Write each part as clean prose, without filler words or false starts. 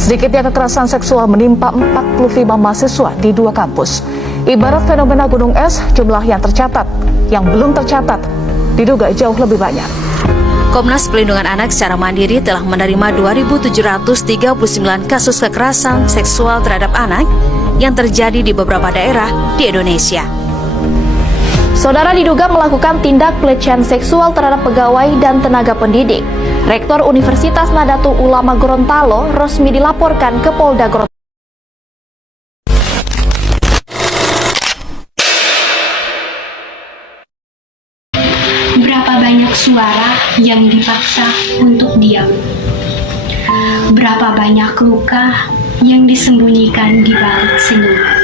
Sedikitnya kekerasan seksual menimpa 45 mahasiswa di 2 kampus. Ibarat fenomena gunung es, jumlah yang belum tercatat diduga jauh lebih banyak. Komnas Pelindungan Anak secara mandiri telah menerima 2.739 kasus kekerasan seksual terhadap anak yang terjadi di beberapa daerah di Indonesia. Saudara diduga melakukan tindak pelecehan seksual terhadap pegawai dan tenaga pendidik. Rektor Universitas Nahdlatul Ulama Gorontalo resmi dilaporkan ke Polda Gorontalo. Berapa banyak suara yang dipaksa untuk diam? Berapa banyak luka yang disembunyikan di balik senyuman?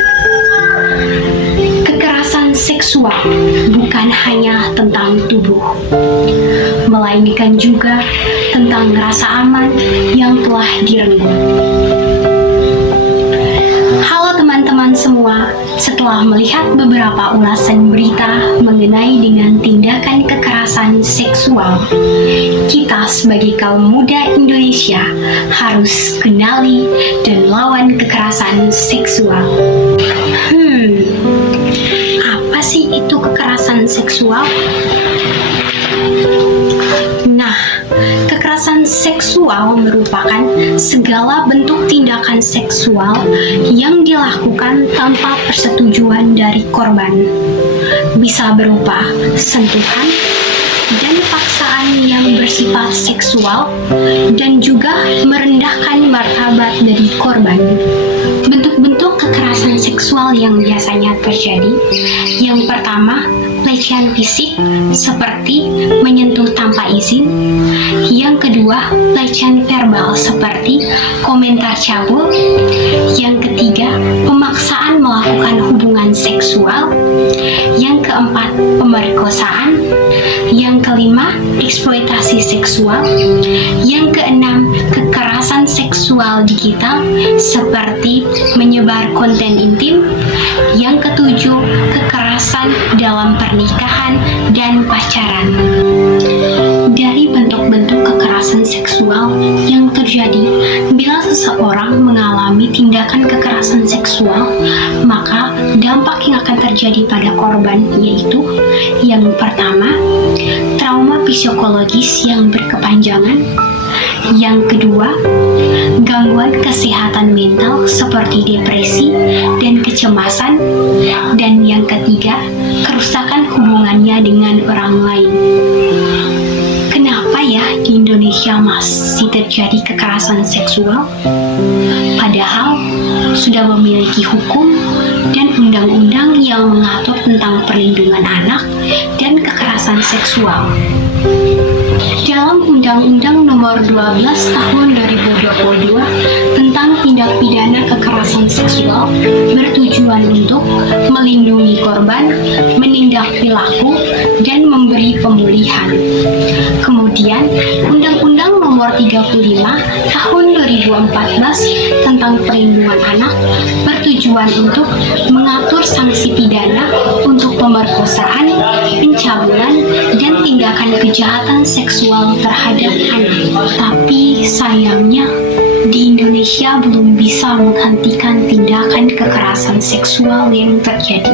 Kekerasan seksual bukan hanya tentang tubuh, melainkan juga tentang rasa aman yang telah direnggut. Halo teman-teman semua, setelah melihat beberapa ulasan berita mengenai dengan tindakan kekerasan seksual, kita sebagai kaum muda Indonesia harus kenali dan lawan kekerasan seksual. Apa sih itu kekerasan seksual? Nah, kekerasan seksual merupakan segala bentuk tindakan seksual yang dilakukan tanpa persetujuan dari korban. Bisa berupa sentuhan dan paksaan yang bersifat seksual dan juga merendahkan martabat dari korban. Bentuk-bentuk kekerasan seksual yang biasanya terjadi, yang pertama, pelecehan fisik seperti menyentuh tanpa izin. Yang kedua, pelecehan verbal seperti komentar cabul. Yang ketiga, pemaksaan melakukan hubungan seksual. Yang keempat, pemerkosaan. Yang kelima, eksploitasi seksual. Yang keenam, kekerasan seksual digital seperti menyebar konten intim. Yang ketujuh, kekerasan dalam pernikahan dan pacaran. Dari bentuk-bentuk kekerasan seksual yang terjadi bila seseorang mengalami tindakan kekerasan seksual, maka dampak yang akan terjadi pada korban yaitu yang pertama, trauma psikologis yang berkepanjangan. Yang kedua, gangguan kesehatan mental seperti depresi dan kecemasan. Dan yang ketiga, kerusakan hubungannya dengan orang lain. Kenapa ya di Indonesia masih terjadi kekerasan seksual? Padahal sudah memiliki hukum dan undang-undang yang mengatur tentang perlindungan anak dan kekerasan seksual. Dalam Undang-Undang Nomor 12 Tahun 2022 tentang tindak pidana kekerasan seksual bertujuan untuk melindungi korban, menindak perilaku, dan memberi pemulihan. Kemudian, Undang-Undang Nomor 35 Tahun 2014 tentang perlindungan anak bertujuan untuk mengatur sanksi pidana untuk pemerkosaan, pencabulan, dan tindakan kejahatan seksual terhadap anak. Tapi sayangnya di Indonesia belum bisa menghentikan tindakan kekerasan seksual yang terjadi.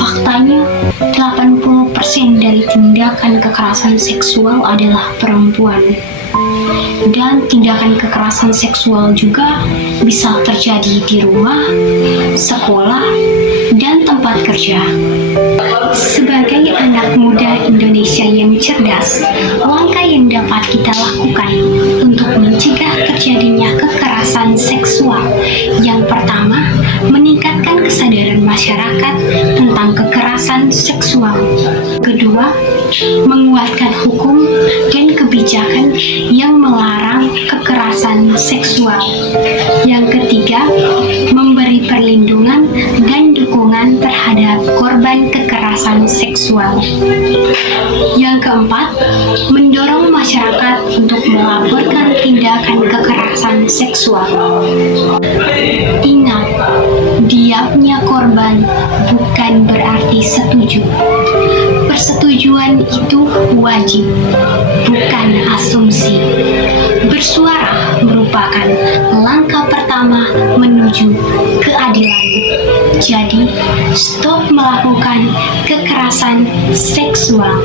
Faktanya, 80% dari tindakan kekerasan seksual adalah perempuan. Dan tindakan kekerasan seksual juga bisa terjadi di rumah, sekolah, dan tempat kerja. Sebagai anak muda Indonesia yang cerdas, langkah yang dapat kita lakukan untuk mencegah terjadinya kekerasan seksual. Yang pertama, meningkatkan kesadaran masyarakat tentang kekerasan seksual. Kedua, menguatkan hukum dan kebijakan yang melarang kekerasan seksual. Yang ketiga, memberi perlindungan dan dukungan terhadap korban kekerasan seksual. Yang keempat, mendorong masyarakat untuk melaporkan tindakan kekerasan seksual. Ingat, diamnya korban bukan berarti setuju. Persetujuan itu wajib, bukan asumsi. Bersuara merupakan menuju keadilan. Jadi, stop melakukan kekerasan seksual.